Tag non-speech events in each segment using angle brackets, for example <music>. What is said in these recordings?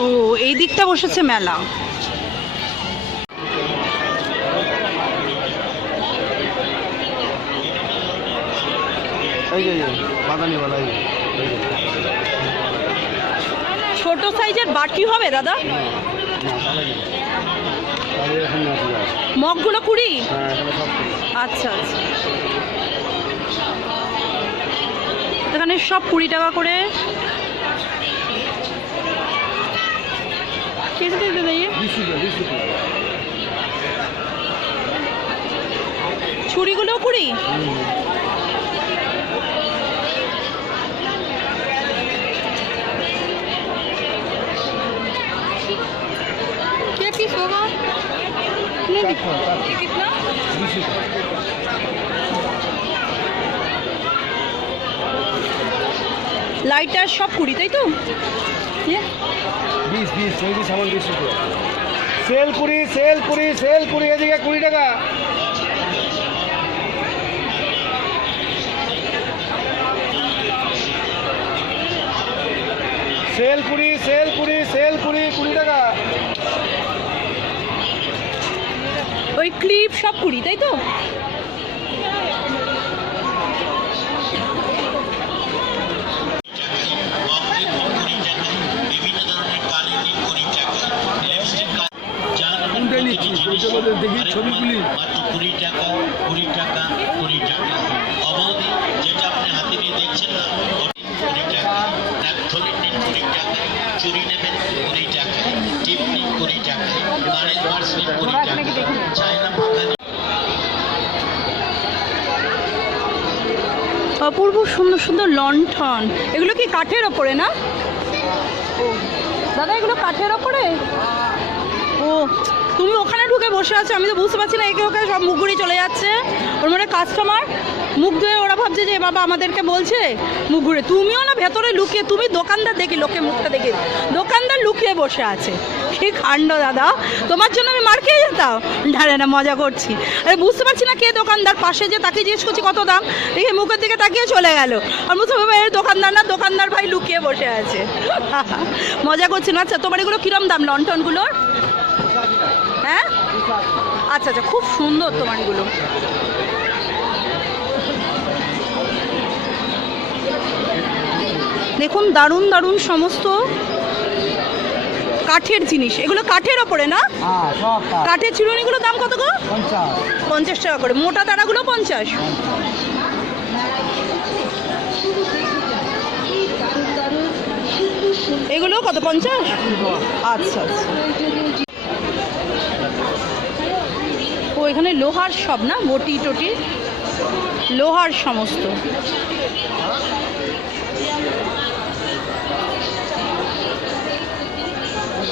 ও এই দিকটা বসেছে মেলা। ছোট সাইজের বাটি হবে দাদা? মগগুলো কুড়ি? হ্যাঁ ঠিক। আচ্ছা আচ্ছা। এখানে সব কুড়ি টাকা করে কেসে দিতে দাঁড়িয়ে বিশ রুপিয়া বিশ রুপিয়া ছুরিগুলো কুড়ি হুম। क्या पीस होगा नहीं চারশো, চারশো। कितना বিশ রুপিয়া লাইটার সব কুড়ি তাই তো ইয়ে, বিশ বিশ বিশ আমার বিশ রুপিয়া সেল কুড়ি সেল কুড়ি সেল কুড়ি, এদিকে কুড়ি টাকা। সেল কুড়ি সেল কুড়ি সেল কুড়ি কুড়ি টাকা। ওই ক্লিপ সব কুড়ি, তাই তো বিভিন্ন ধরনের কানের নিম কুড়ি টাকা লিপস্টিক যার কোনটাই নিচ্ছি? মধ্যে দেখি ছবিগুলি। কুড়ি টাকা কুড়ি টাকা কুড়ি টাকা। অবধি যেটা আপনি হাতে নিয়ে দেখছেন না কুড়ি টাকা ন্যাপথলিন নিন কুড়ি টাকা চুরি নেবেন কুড়ি টাকা টিপ নিন কুড়ি টাকা কানের পার্স নিন কুড়ি টাকা। চায়না পাখা অপূর্ব সুন্দর সুন্দর লণ্ঠন। এগুলো কি কাঠের ওপরে না? ও দাদা এগুলো কাঠের ওপরে? ও তুমি ওখানে ঢুকে বসে আছো আমি তো বুঝতে পারছি না একে ওকে সব মুখ ঘুরিয়ে চলে যাচ্ছে। ওর মানে কাস্টমার মুখ ধুয়ে ওরা ভাবছে যে বাবা আমাদেরকে বলছে মুখ ঘুরে তুমিও না ভেতরে লুকিয়ে তুমি দোকানদার দেখি লোকে মুখটা দেখে দোকানদার লুকিয়ে বসে আছে। কি কাণ্ড দাদা? তোমার জন্য আমি মার খেয়ে যেতাম? না না, মজা করছি। আরে বুঝতে পারছি না কে দোকানদার পাশে যে তাকে জিজ্ঞেস করছি কত দাম দেখে মুখের দিকে তাকিয়ে চলে গেল। আর পারবে এর দোকানদার না দোকানদার ভাই লুকিয়ে বসে আছে। <laughs> মজা করছি না? আচ্ছা তোমার এগুলো কিরম দাম লণ্ঠনগুলোর? হ্যাঁ? আচ্ছা আচ্ছা খুব সুন্দর তোমার এগুলো। দেখুন দারুণ দারুণ সমস্ত কাঠের জিনিস। এগুলো কাঠের ওপরে না? হ্যাঁ। কাঠের চিরুনিগুলোর দাম কত গো? পঞ্চাশ। পঞ্চাশ টাকা করে। মোটা তারাগুলো পঞ্চাশ? এগুলো কত পঞ্চাশ? আচ্ছা আচ্ছা। ও এখানে লোহার সব না? বটি টটি? লোহার সমস্ত।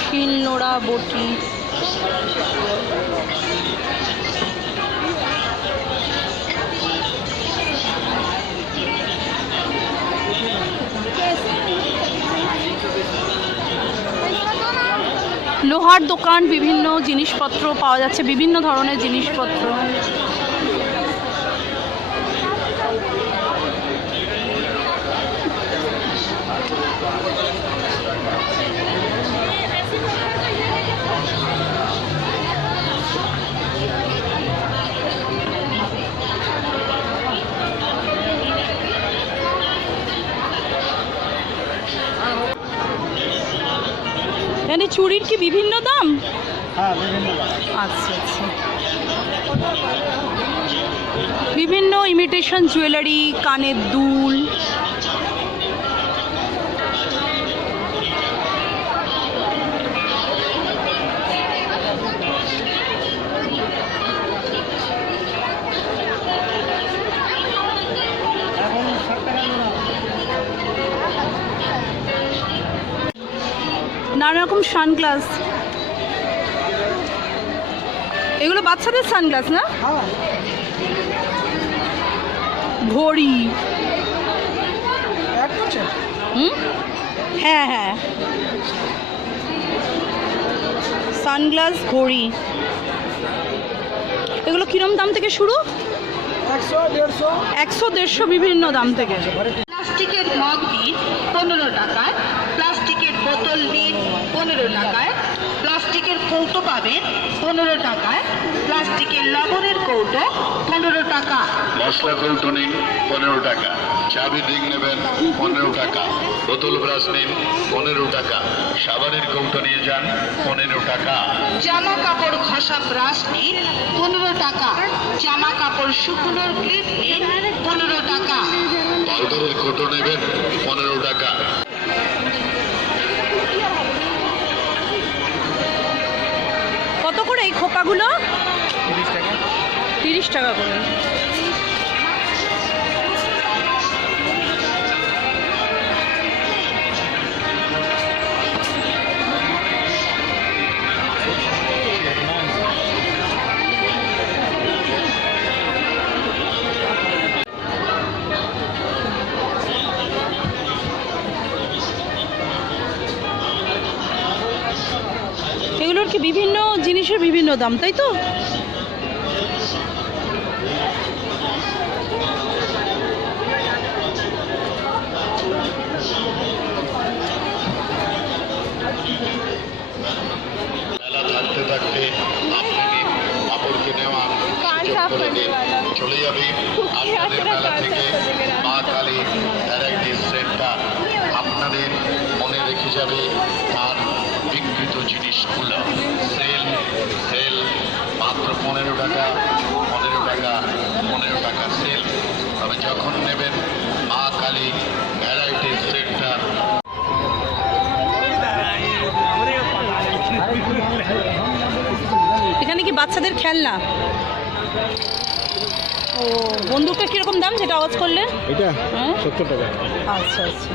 শিল নোড়া বটি। লোহার দোকান বিভিন্ন জিনিসপত্র পাওয়া যাচ্ছে বিভিন্ন ধরনের জিনিসপত্র। চুরির কি বিভিন্ন দাম? হ্যাঁ বিভিন্ন কাঠ। আচ্ছা আচ্ছা। বিভিন্ন ইমিটেশন জুয়েলারি কানের দুল। নানা রকম সানগ্লাস। এগুলো বাচ্চাদের সানগ্লাস না? ঘড়ি। হুম? হ্যাঁ হ্যাঁ। সানগ্লাস ঘড়ি। এগুলো কিরম দাম থেকে শুরু? একশো দেড়শো। বিভিন্ন দাম থেকে। প্লাস্টিকের মগ দিন পনেরো টাকায় প্লাস্টিকের বোতল দিন পনেরো টাকায় প্লাস্টিকের কৌটো পাবেন পনেরো টাকায় প্লাস্টিকের লবণের কৌটো পনেরো টাকা। মশলা কৌটো নিন পনেরো টাকা। চাবি রিং নেবেন পনেরো টাকা। বোতল ব্রাশ নিন পনেরো টাকা। সাবানের কৌটো নিয়ে যান পনেরো টাকা। জামা কাপড় ঘষা ব্রাশ নিন পনেরো টাকা। জামা কাপড় শুকনোর ক্লিপ নিন পনেরো টাকা। পাউডারের কৌটো নেবেন পনেরো টাকা। কত করে এই খোপাগুলো? তিরিশ টাকা করে। এগুলোর কি বিভিন্ন জিনিসের বিভিন্ন দাম তাই তো মেলা থাকতে থাকতে আপনি নিন কাপড়কে নেওয়া সুযোগ করে নিন চলে যাবে। আপনাদের মেলা থেকে মা কালী ভ্যারাইটিস সেন্টার আপনাদের মনে রেখে যাবে তার বিকৃত জিনিসগুলো। সেল সেল মাত্র পনেরো টাকা পনেরো টাকা পনেরো টাকা সেল। তবে যখন নেবেন মা কালী ভ্যারাইটিস সেন্টার এখানে কি বাচ্চাদের খেলনা? ও বন্দুকটা কিরকম দাম যেটা আওয়াজ করলে এটা হ্যাঁ? সত্তর টাকা আচ্ছা আচ্ছা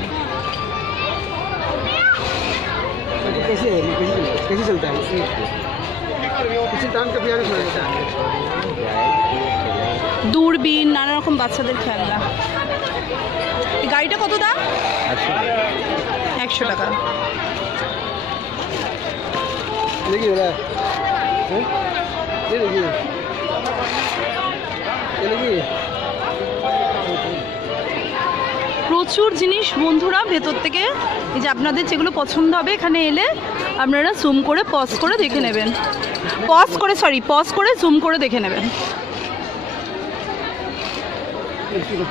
कैसे है कैसे कैसे चलता है किसी दाम का भी आगे चलता है দূরবীন নানা রকম বাচ্চাদের খেলনা এই গাড়িটা কত দাম একশো টাকা देखिए दादा हाँ? প্রচুর জিনিস বন্ধুরা ভেতর থেকে এই যে আপনাদের যেগুলো পছন্দ হবে এখানে এলে আপনারা জুম করে পজ করে দেখে নেবেন। পজ করে সরি পজ করে জুম করে দেখে নেবেন। এইগুলো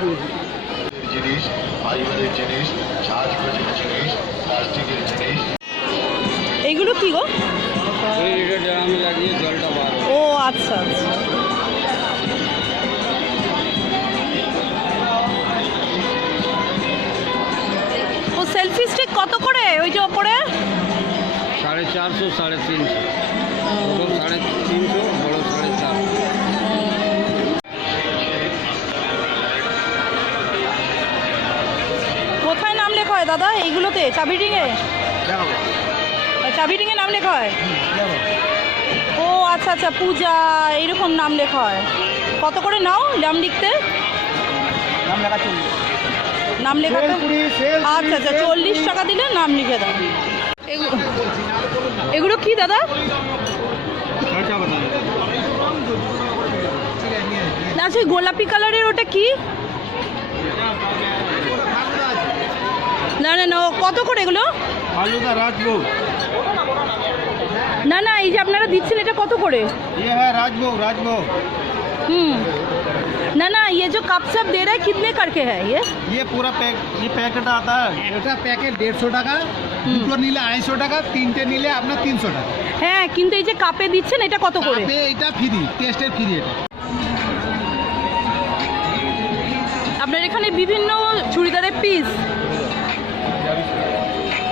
এগুলো কি গো? জলটা ও আচ্ছা আচ্ছা। ওই যে ওপরে? সাড়ে চারশো সাড়ে তিনশো। সাড়ে তিনশো বড়ো সাড়ে চারশো। কোথায় নাম লেখা হয় দাদা? এইগুলোতে? চাবি রিংয়ে চাবি রিংয়ে নাম লেখা হয়? ও আচ্ছা আচ্ছা পূজা এইরকম নাম লেখা হয়। কত করে নাও নাম লিখতে? নাম লেখা চলবে নাম লেখা আচ্ছা আচ্ছা চল্লিশ টাকা দিলে নাম লিখে দাও। এগুলো কি দাদা? আচ্ছা গোলাপি কালারের ওটা কি? না না না কত করে এগুলো? না না এই যে আপনারা দিচ্ছেন এটা কত করে? হ্যাঁ রাজভোগ রাজভোগ। राजभोग হুম না না ये जो कप सब दे रहा है कितने करके है ये ये पूरा पैक ये पैकेट आता है এটা প্যাকেট দেড়শো টাকা দুটো নিলে আড়াইশো টাকা তিনটে নিলে আপনার তিনশো টাকা হ্যাঁ কিন্তু এই যে কাপে দিচ্ছেন এটা কত করে কাপে এটা ফ্রি টেস্টের ফ্রি এটা আপনার এখানে বিভিন্ন চুড়িদারের পিস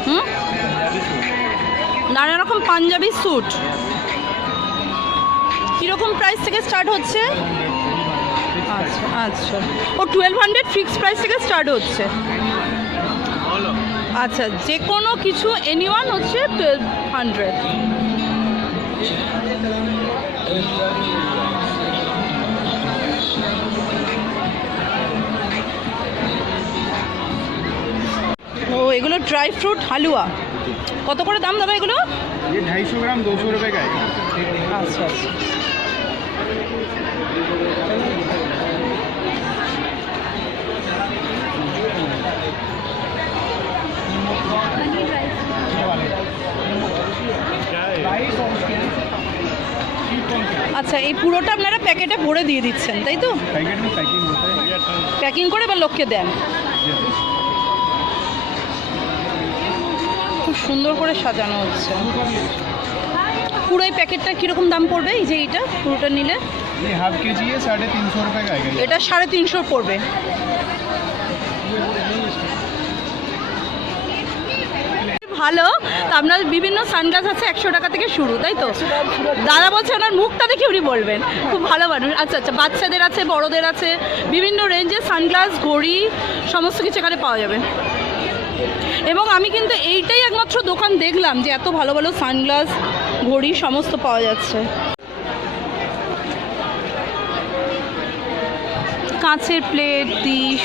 হুম নানা রকম পাঞ্জাবি স্যুট কীরকম প্রাইস থেকে স্টার্ট হচ্ছে? আচ্ছা আচ্ছা। ও টুয়েলভ হান্ড্রেড ফিক্সড প্রাইস থেকে স্টার্ট হচ্ছে। আচ্ছা যে কোনো কিছু এনি ওয়ান হচ্ছে টুয়েলভ হান্ড্রেড ও এগুলো ড্রাই ফ্রুট হালুয়া। কত করে দাম দাদা এগুলো? ঢাইশো গ্রাম দুশো রুপে আচ্ছা আচ্ছা। আচ্ছা এই পুরোটা আপনারা প্যাকেটে ভরে দিয়ে দিচ্ছেন, তাই তো? প্যাকিং করে বা লোককে দেন? খুব সুন্দর করে সাজানো হচ্ছে। পুরো এই প্যাকেটটা কীরকম দাম পড়বে, এই যে এইটা, পুরোটা নিলে? ये हाफ के जी है साढ़े तीन सौ रुपये का आएगा ये। এটা সাড়ে তিনশো পড়বে ভালো তা আপনার বিভিন্ন সানগ্লাস আছে একশো টাকা থেকে শুরু তাই তো দাদা বলছে ওনার মুখটা দেখে উনি বলবেন খুব ভালো মানুষ আচ্ছা আচ্ছা বাচ্চাদের আছে বড়দের আছে বিভিন্ন রেঞ্জের সানগ্লাস ঘড়ি সমস্ত কিছু এখানে পাওয়া যাবে এবং আমি কিন্তু এইটাই একমাত্র দোকান দেখলাম যে এত ভালো ভালো সানগ্লাস ঘড়ি সমস্ত পাওয়া যাচ্ছে কাঁচের প্লেট ডিশ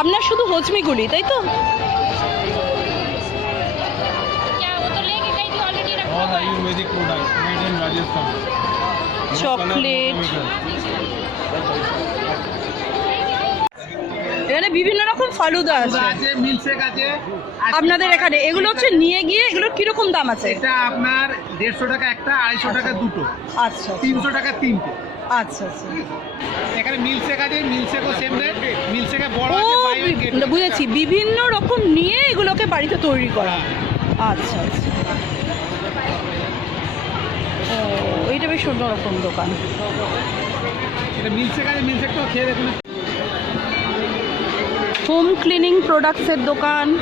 আপনার শুধু হজমিগুলি তাই তো? চকলেট এখানে বিভিন্ন রকম ফালুদা আছে। আছে। আপনাদের এখানে এগুলো হচ্ছে নিয়ে গিয়ে এগুলো কীরকম দাম আছে? এটা আপনার দেড়শো টাকা একটা আড়াইশো টাকা দুটো। আচ্ছা। তিনশো টাকা তিনটে। আচ্ছা আচ্ছা। এখানে মিল্কশেক আছে মিল্কশেকও সেম রেট মিল্কশেকে বড় ও আছে buy one, get বি- বুঝেছি। বিভিন্ন রকম নিয়ে এগুলোকে বাড়িতে তৈরি করা। আচ্ছা আচ্ছা। ও এইটা বেশ অন্যরকম দোকান। এটা মিল্কশেক আছে মিল্কশেকটাও খেয়ে দেখুন। হোম ক্লিনিং প্রোডাক্টসের দোকান।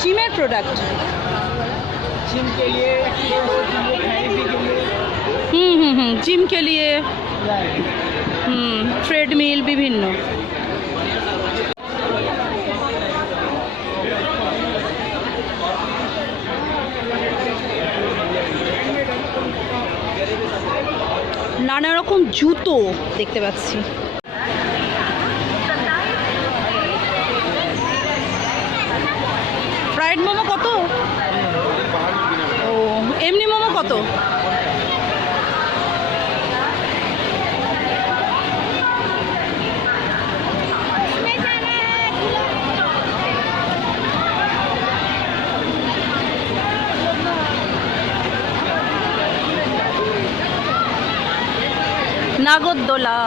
জিমের প্রোডাক্ট जिम के लिए थेरेपी के लिए হুম হুম হুম জিম কে লিয়ে হুম ট্রেডমিল বিভিন্ন নানা রকম জুতো দেখতে পাচ্ছি নাগরদোলা।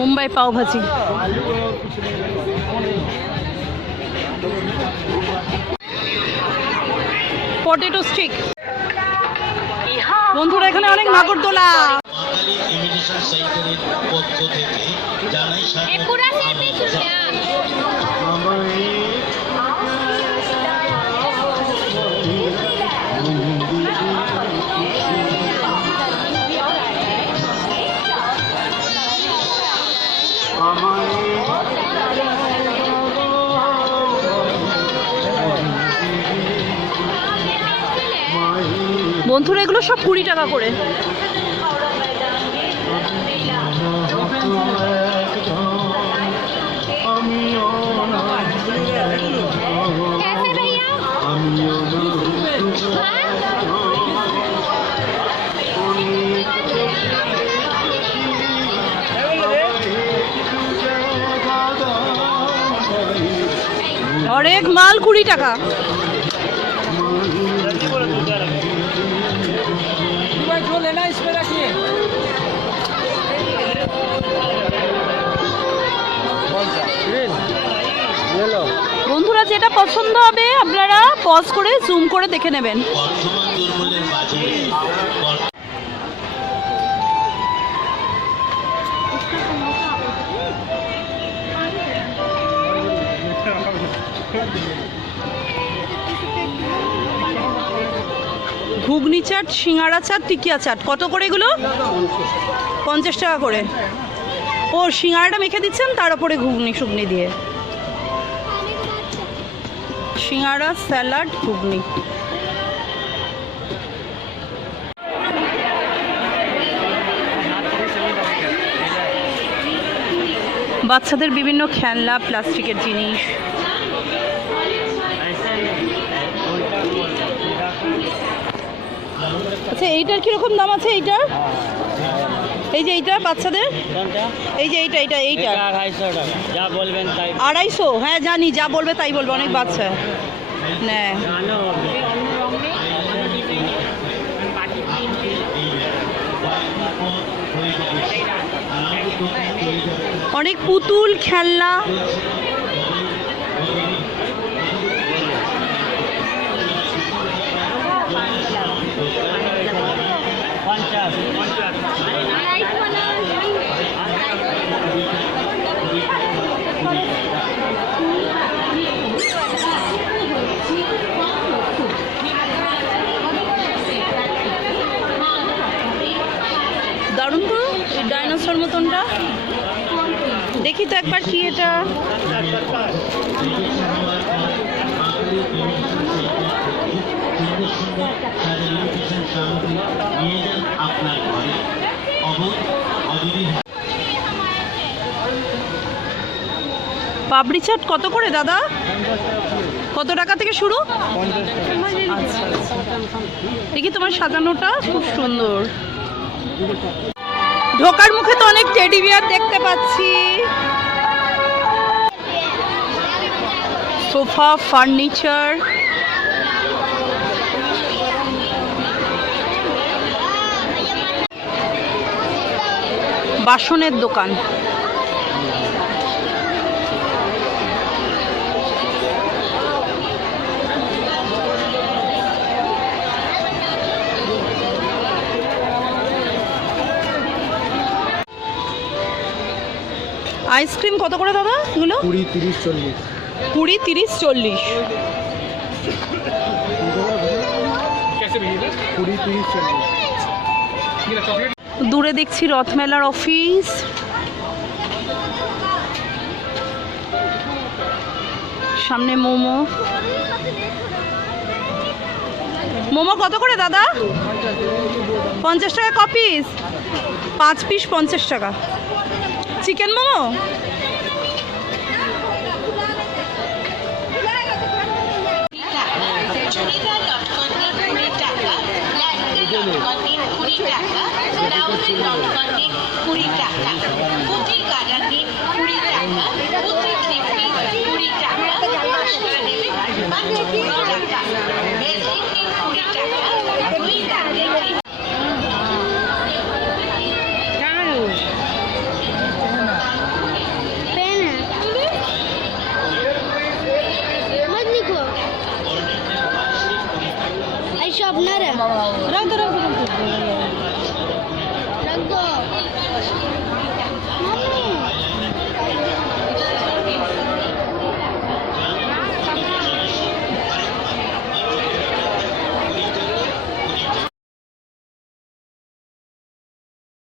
মুম্বাই পাও ভাজি। পটেটো স্টিক বন্ধুরা এখানে অনেক নাগরদোলা পক্ষ থেকে জানাই বন্ধুরা এগুলো সব কুড়ি টাকা করে। হ্যাঁ। হরেক মাল কুড়ি টাকা। যেটা পছন্দ হবে, আপনারা পজ করে জুম করে দেখে নেবেন। ঘুগনি চাট, সিঙ্গারা চাট, টিকিয়া চাট। কত করে এগুলো? পঞ্চাশ টাকা করে। ও, সিঙ্গারাটা মেখে দিচ্ছেন, তার উপরে ঘুগনি শুগনি দিয়ে। সিঙ্গারা স্যালাড ঘুগনি। বাচ্চাদের বিভিন্ন খেলনা প্লাস্টিকের জিনিস। আচ্ছা এইটার কীরকম দাম আছে এইটার? এই যে এইটা বাচ্চাদের? এই যে এইটা এইটা এইটা। আড়াইশো টাকা। যা বলবেন তাই আড়াইশো? হ্যাঁ জানি যা বলবে তাই বলবে অনেক বাচ্চা। হ্যাঁ। অনেক পুতুল খেলনা পঞ্চাশ পঞ্চাশ দারুণ তো এই ডাইনোসর মতনটা দেখি তো একবার কি এটা। পাপড়ি চাট কত করে দাদা? কত টাকা থেকে শুরু? দেখি তোমার সাজানোটা খুব সুন্দর। ঢোকার মুখে তো অনেক টেডি বিয়ার দেখতে পাচ্ছি। Sofa furniture. বাসনের দোকান। আইসক্রিম কত করে দাদা এগুলো? কুড়ি তিরিশ চল্লিশ। কুড়ি, তিরিশ, চল্লিশ। দূরে দেখছি রথমেলার অফিস। সামনে মোমো। মোমো কত করে দাদা? পঞ্চাশ টাকা ক পিস পাঁচ পিস পঞ্চাশ টাকা। চিকেন মোমো? কুড়ি টাকা ব্লাউজের লটকন কুড়ি টাকা পুঁথির গার্ডার কুড়ি টাকা পুঁথির ক্লিপ কুড়ি টাকা নেবেন টাকা